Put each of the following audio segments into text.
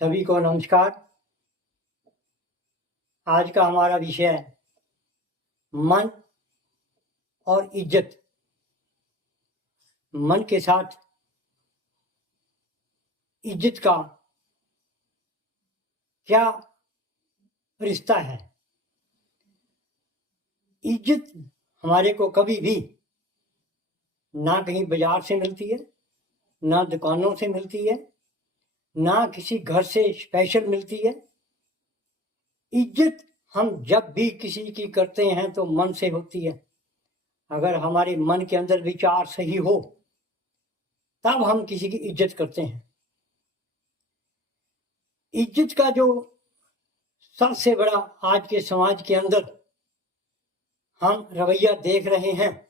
सभी को नमस्कार। आज का हमारा विषय है मन और इज्जत। मन के साथ इज्जत का क्या रिश्ता है। इज्जत हमारे को कभी भी ना कहीं बाजार से मिलती है, ना दुकानों से मिलती है, ना किसी घर से स्पेशल मिलती है। इज्जत हम जब भी किसी की करते हैं तो मन से होती है। अगर हमारे मन के अंदर विचार सही हो तब हम किसी की इज्जत करते हैं। इज्जत का जो सबसे बड़ा आज के समाज के अंदर हम रवैया देख रहे हैं,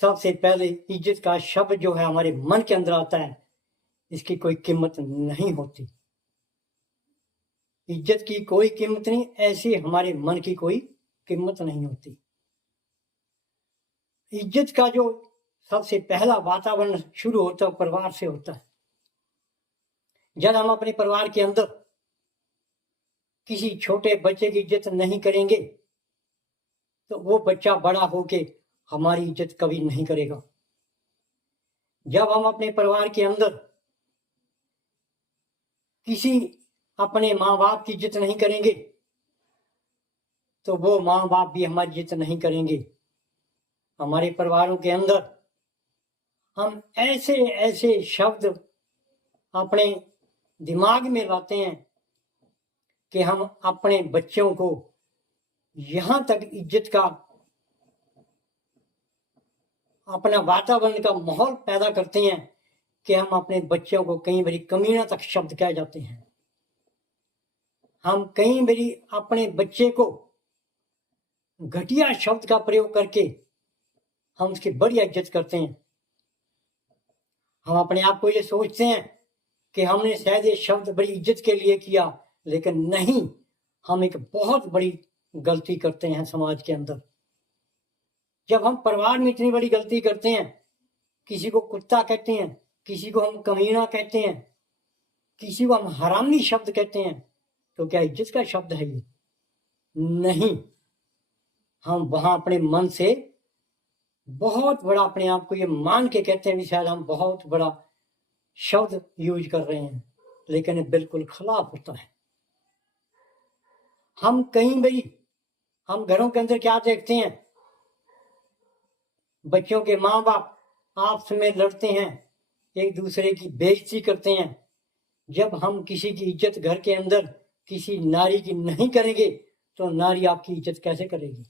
सबसे पहले इज्जत का शब्द जो है हमारे मन के अंदर आता है, इसकी कोई कीमत नहीं होती। इज्जत की कोई कीमत नहीं, ऐसे हमारे मन की कोई कीमत नहीं होती। इज्जत का जो सबसे पहला वातावरण शुरू होता है परिवार से होता है। जब हम अपने परिवार के अंदर किसी छोटे बच्चे की इज्जत नहीं करेंगे तो वो बच्चा बड़ा होके हमारी इज्जत कभी नहीं करेगा। जब हम अपने परिवार के अंदर किसी अपने माँ बाप की इज्जत नहीं करेंगे तो वो माँ बाप भी हमारी इज्जत नहीं करेंगे। हमारे परिवारों के अंदर हम ऐसे ऐसे शब्द अपने दिमाग में लाते हैं कि हम अपने बच्चों को यहाँ तक इज्जत का अपना वातावरण का माहौल पैदा करते हैं कि हम अपने बच्चों को कई बारी कमीना तक शब्द कह जाते हैं। हम कई बारी अपने बच्चे को घटिया शब्द का प्रयोग करके हम उसकी बड़ी इज्जत करते हैं। हम अपने आप को ये सोचते हैं कि हमने शायद ये शब्द बड़ी इज्जत के लिए किया, लेकिन नहीं, हम एक बहुत बड़ी गलती करते हैं समाज के अंदर। जब हम परिवार में इतनी बड़ी गलती करते हैं, किसी को कुत्ता कहते हैं, किसी को हम कमीना कहते हैं, किसी को हम हरामी शब्द कहते हैं, तो क्या इज्जत का शब्द है ये? नहीं। हम वहां अपने मन से बहुत बड़ा अपने आप को ये मान के कहते हैं कि शायद हम बहुत बड़ा शब्द यूज कर रहे हैं, लेकिन ये बिल्कुल खिलाफ होता है। हम कई बारी हम घरों के अंदर क्या देखते हैं, बच्चों के माँ बाप आपस में लड़ते हैं, एक दूसरे की बेइज्जती करते हैं। जब हम किसी की इज्जत घर के अंदर किसी नारी की नहीं करेंगे तो नारी आपकी इज्जत कैसे करेगी?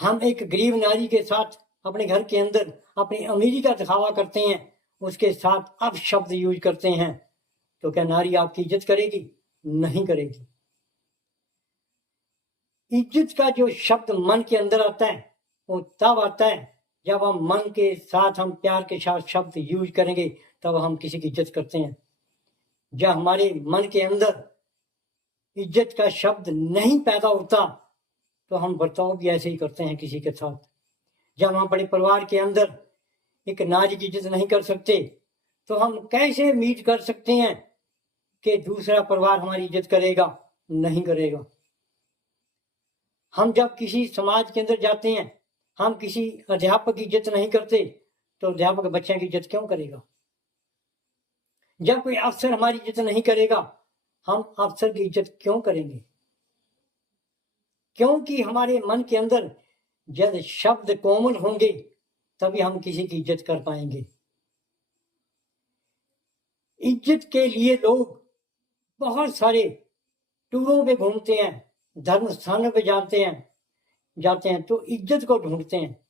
हम एक गरीब नारी के साथ अपने घर के अंदर अपनी अमीरी का दिखावा करते हैं, उसके साथ अब शब्द यूज करते हैं, तो क्या नारी आपकी इज्जत करेगी? नहीं करेगी। इज्जत का जो शब्द मन के अंदर आता है वो तब आता है जब हम मन के साथ हम प्यार के साथ शब्द यूज करेंगे, तब हम किसी की इज्जत करते हैं। जब हमारे मन के अंदर इज्जत का शब्द नहीं पैदा होता तो हम बर्ताव भी ऐसे ही करते हैं किसी के साथ। जब हम अपने परिवार के अंदर एक नारी की इज्जत नहीं कर सकते तो हम कैसे उम्मीद कर सकते हैं कि दूसरा परिवार हमारी इज्जत करेगा? नहीं करेगा। हम जब किसी समाज के अंदर जाते हैं, हम किसी अध्यापक की इज्जत नहीं करते तो अध्यापक बच्चों की इज्जत क्यों करेगा? जब कोई अफसर हमारी इज्जत नहीं करेगा, हम अफसर की इज्जत क्यों करेंगे? क्योंकि हमारे मन के अंदर जब शब्द कोमल होंगे तभी हम किसी की इज्जत कर पाएंगे। इज्जत के लिए लोग बहुत सारे टूरों पे घूमते हैं, धर्म स्थानों पे जाते हैं तो इज्जत को ढूंढते हैं,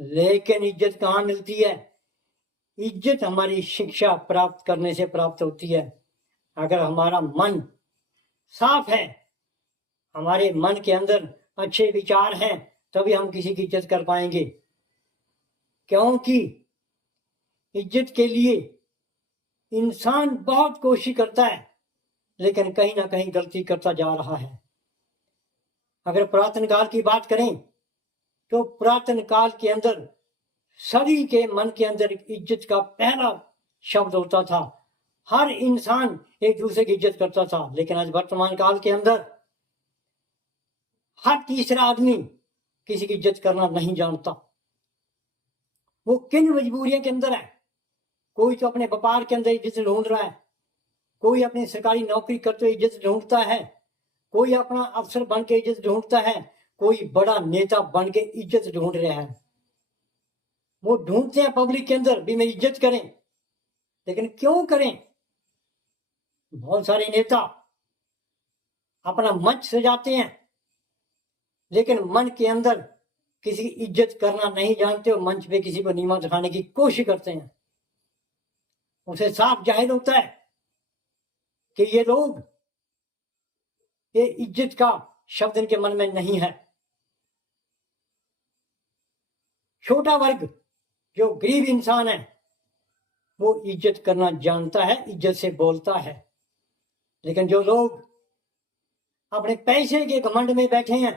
लेकिन इज्जत कहाँ मिलती है? इज्जत हमारी शिक्षा प्राप्त करने से प्राप्त होती है। अगर हमारा मन साफ है, हमारे मन के अंदर अच्छे विचार हैं, तभी हम किसी की इज्जत कर पाएंगे। क्योंकि इज्जत के लिए इंसान बहुत कोशिश करता है, लेकिन कहीं ना कहीं गलती करता जा रहा है। अगर पुरातन काल की बात करें तो पुरातन काल के अंदर सभी के मन के अंदर इज्जत का पहला शब्द होता था हर इंसान एक दूसरे की इज्जत करता था, लेकिन आज वर्तमान काल के अंदर हर तीसरा आदमी किसी की इज्जत करना नहीं जानता। वो किन मजबूरियों के अंदर है? कोई तो अपने व्यापार के अंदर इज्जत ढूंढ रहा है, कोई अपनी सरकारी नौकरी करते हुए इज्जत ढूंढता है, कोई अपना अफसर बन के इज्जत ढूंढता है, कोई बड़ा नेता बन के इज्जत ढूंढ रहा है। वो ढूंढते हैं पब्लिक के अंदर भी मेरी इज्जत करें, लेकिन क्यों करें? बहुत सारे नेता अपना मंच सजाते हैं, लेकिन मन के अंदर किसी की इज्जत करना नहीं जानते और मंच पे किसी को नीवा दिखाने की कोशिश करते हैं। उसे साफ जाहिर होता है कि ये लोग, ये इज्जत का शब्द इनके मन में नहीं है। छोटा वर्ग, जो गरीब इंसान है, वो इज्जत करना जानता है, इज्जत से बोलता है। लेकिन जो लोग अपने पैसे के घमंड में बैठे हैं,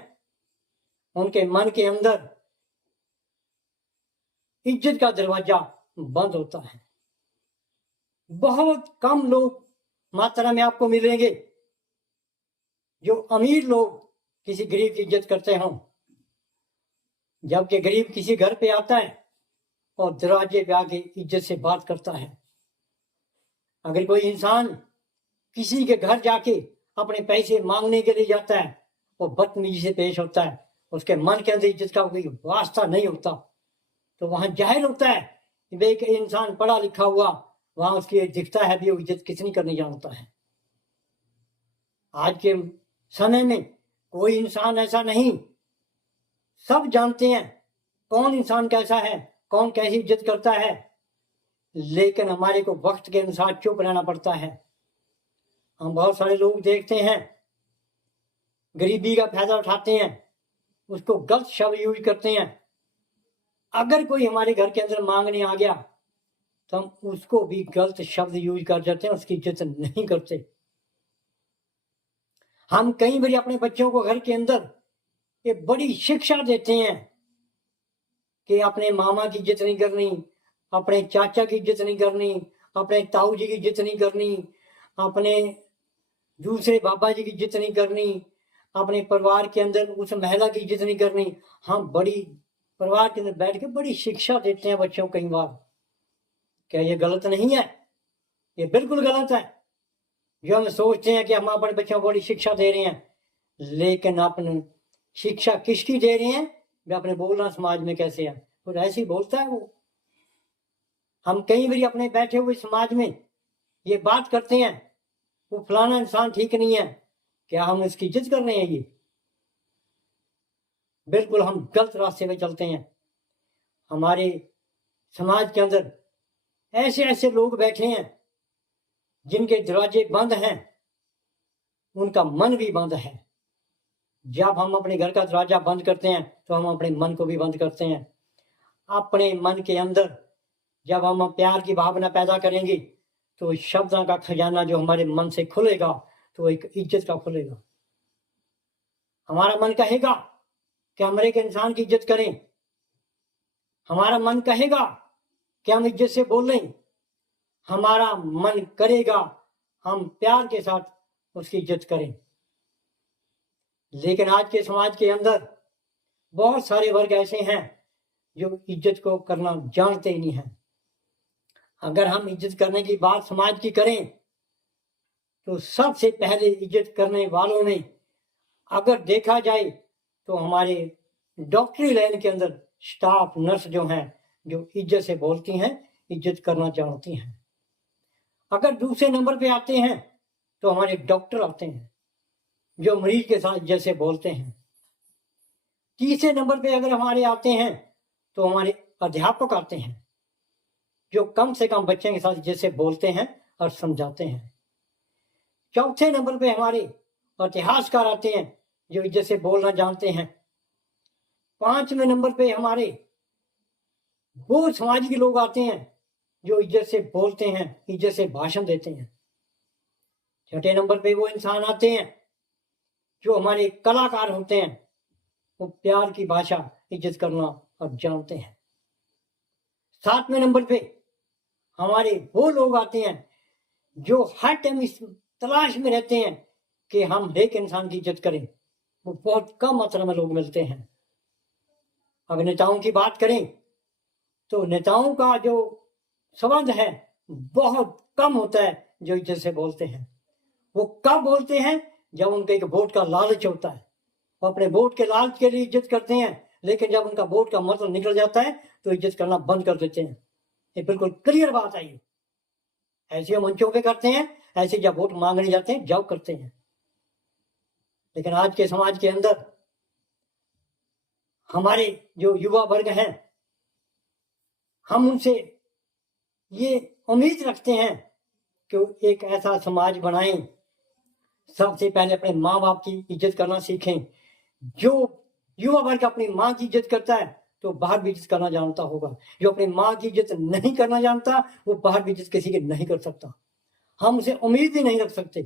उनके मन के अंदर इज्जत का दरवाजा बंद होता है। बहुत कम लोग मात्रा में आपको मिलेंगे जो अमीर लोग किसी गरीब की इज्जत करते हों, जबकि गरीब किसी घर पे आता है और दरवाजे पे आके इज्जत से बात करता है। अगर कोई इंसान किसी के घर जाके अपने पैसे मांगने के लिए जाता है और बदतमीजी से पेश होता है, उसके मन के अंदर इज्जत का कोई वास्ता नहीं होता, तो वहां जाहिर होता है कि एक इंसान पढ़ा लिखा हुआ, वहां उसकी दिखता है भी वो इज्जत कितनी करनी जानता है। आज के समय में कोई इंसान ऐसा नहीं, सब जानते हैं कौन इंसान कैसा है, कौन कैसी इज्जत करता है, लेकिन हमारे को वक्त के अनुसार चुप रहना पड़ता है। हम बहुत सारे लोग देखते हैं गरीबी का फायदा उठाते हैं, उसको गलत शब्द यूज करते हैं। अगर कोई हमारे घर के अंदर मांगने आ गया तो हम उसको भी गलत शब्द यूज कर जाते हैं, उसकी इज्जत नहीं करते। हम कई बार अपने बच्चों को घर के अंदर ये बड़ी शिक्षा देते हैं कि अपने मामा की इज्जत नहीं करनी, अपने चाचा की इज्जत नहीं करनी, अपने ताऊ जी की इज्जत नहीं करनी, अपने दूसरे बाबा जी की इज्जत नहीं करनी, अपने परिवार के अंदर उस महिला की इज्जत नहीं करनी। हम बड़ी परिवार के अंदर बैठ के बड़ी शिक्षा देते हैं बच्चों को कई बार। क्या ये गलत नहीं है? ये बिल्कुल गलत है। जो हम सोचते हैं कि हम अपने बच्चों को बड़ी शिक्षा दे रहे हैं, लेकिन अपने शिक्षा किसकी दे रहे हैं? वे अपने बोलना समाज में कैसे है, तो ऐसे ही बोलता है वो। हम कई बार अपने बैठे हुए समाज में ये बात करते हैं, वो फलाना इंसान ठीक नहीं है, क्या हम इसकी इज्जत कर रहे हैं? ये बिल्कुल हम गलत रास्ते पे चलते हैं। हमारे समाज के अंदर ऐसे ऐसे लोग बैठे हैं जिनके दरवाजे बंद हैं, उनका मन भी बंद है। जब हम अपने घर का दरवाजा बंद करते हैं तो हम अपने मन को भी बंद करते हैं। अपने मन के अंदर जब हम प्यार की भावना पैदा करेंगे तो शब्दों का खजाना जो हमारे मन से खुलेगा तो एक इज्जत का खुलेगा। हमारा मन कहेगा कि हम एक इंसान की इज्जत करें, हमारा मन कहेगा कि हम इज्जत से बोलें, हमारा मन करेगा हम प्यार के साथ उसकी इज्जत करें। लेकिन आज के समाज के अंदर बहुत सारे वर्ग ऐसे हैं जो इज्जत को करना जानते ही नहीं हैं। अगर हम इज्जत करने की बात समाज की करें तो सबसे पहले इज्जत करने वालों में अगर देखा जाए तो हमारे डॉक्टरी लाइन के अंदर स्टाफ नर्स जो हैं, जो इज्जत से बोलती हैं, इज्जत करना जानती हैं। अगर दूसरे नंबर पे आते हैं तो हमारे डॉक्टर आते हैं जो मरीज के साथ इज्जत से बोलते हैं। तीसरे नंबर पे अगर हमारे आते हैं तो हमारे अध्यापक आते हैं जो कम से कम बच्चे के साथ इज्जत से बोलते हैं और समझाते हैं। चौथे नंबर पे हमारे इतिहासकार आते हैं जो इज्जत से बोलना जानते हैं। पांचवें नंबर पे हमारे वो समाज के लोग आते हैं जो इज्जत से बोलते हैं, इज्जत से भाषण देते हैं। छठे नंबर पे वो इंसान आते हैं जो हमारे कलाकार होते हैं, वो प्यार की भाषा इज्जत करना और जानते हैं। सातवें नंबर पे हमारे वो लोग आते हैं जो हर टाइम इस तलाश में रहते हैं कि हम हर एक इंसान की इज्जत करें, वो बहुत कम मात्रा में लोग मिलते हैं। अगर नेताओं की बात करें तो नेताओं का जो संबंध है बहुत कम होता है जो इज्जत से बोलते हैं। वो कब बोलते हैं? जब उनके एक वोट का लालच होता है। वो अपने वोट के लालच के लिए इज्जत करते हैं, लेकिन जब उनका वोट का मतलब निकल जाता है तो इज्जत करना बंद कर देते हैं। ये बिल्कुल क्लियर बात है। ये ऐसे मंचों पे करते हैं, ऐसे जब वोट मांगने जाते हैं जब करते हैं। लेकिन आज के समाज के अंदर हमारे जो युवा वर्ग हैं, हम उनसे ये उम्मीद रखते हैं कि एक ऐसा समाज बनाएं, सबसे पहले अपने माँ बाप की इज्जत करना सीखें। जो युवा वर्ग अपनी माँ की इज्जत करता है तो बाहर भी इज्जत करना जानता होगा। जो अपनी माँ की इज्जत नहीं करना जानता वो बाहर भी इज्जत किसी की नहीं कर सकता। हम उसे उम्मीद ही नहीं रख सकते।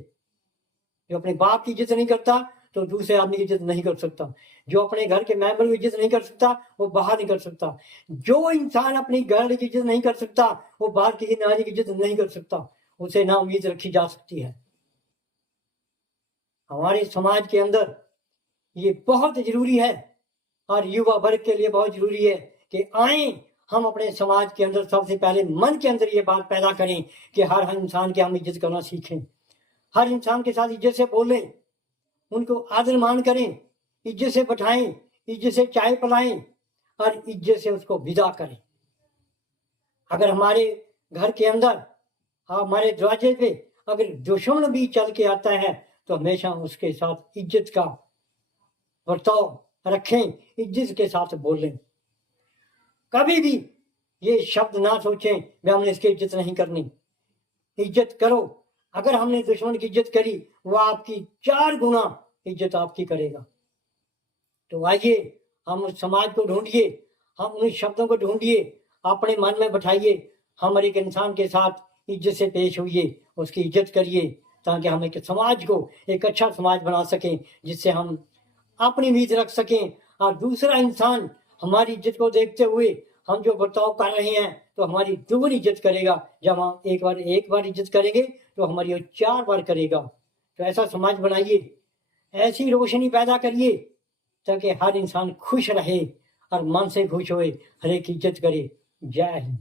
जो अपने बाप की इज्जत नहीं करता तो दूसरे आदमी की इज्जत नहीं कर सकता। जो अपने घर के मेंबर की इज्जत नहीं कर सकता वो बाहर नहीं कर सकता। जो इंसान अपनी घर की इज्जत नहीं कर सकता वो बाहर किसी नारी की इज्जत नहीं कर सकता। उसे ना उम्मीद रखी जा सकती है। हमारे समाज के अंदर ये बहुत जरूरी है और युवा वर्ग के लिए बहुत जरूरी है कि आए हम अपने समाज के अंदर सबसे पहले मन के अंदर ये बात पैदा करें कि हर इंसान की हम इज्जत करना सीखें। हर इंसान के साथ इज्जत से बोलें, उनको आदर मान करें, इज्जत से बैठाएं, इज्जत से चाय पिलाएं और इज्जत से उसको विदा करें। अगर हमारे घर के अंदर, हमारे दरवाजे पे अगर दुश्मन भी चल के आता है तो हमेशा उसके साथ इज्जत का बर्ताव रखें, इज्जत के साथ बोलें। कभी भी ये शब्द ना सोचें कि हमने इसकी इज्जत नहीं करनी। इज्जत करो। अगर हमने दुश्मन की इज्जत करी वो आपकी 4 गुना इज्जत आपकी करेगा। तो आइए हम उस समाज को ढूंढिए, हम उन शब्दों को ढूंढिए, अपने मन में बैठाइए। हम हर एक इंसान के साथ इज्जत से पेश होइए, उसकी इज्जत करिए, ताकि हम एक समाज को एक अच्छा समाज बना सकें, जिससे हम अपनी उम्मीद रख सकें और दूसरा इंसान हमारी इज्जत को देखते हुए हम जो बर्ताव कर रहे हैं तो हमारी दुगनी इज्जत करेगा। जब हम एक बार इज्जत करेंगे तो हमारी 4 बार करेगा। तो ऐसा समाज बनाइए, ऐसी रोशनी पैदा करिए ताकि हर इंसान खुश रहे और मन से खुश होए, हर एक इज्जत करे। जय हिंद।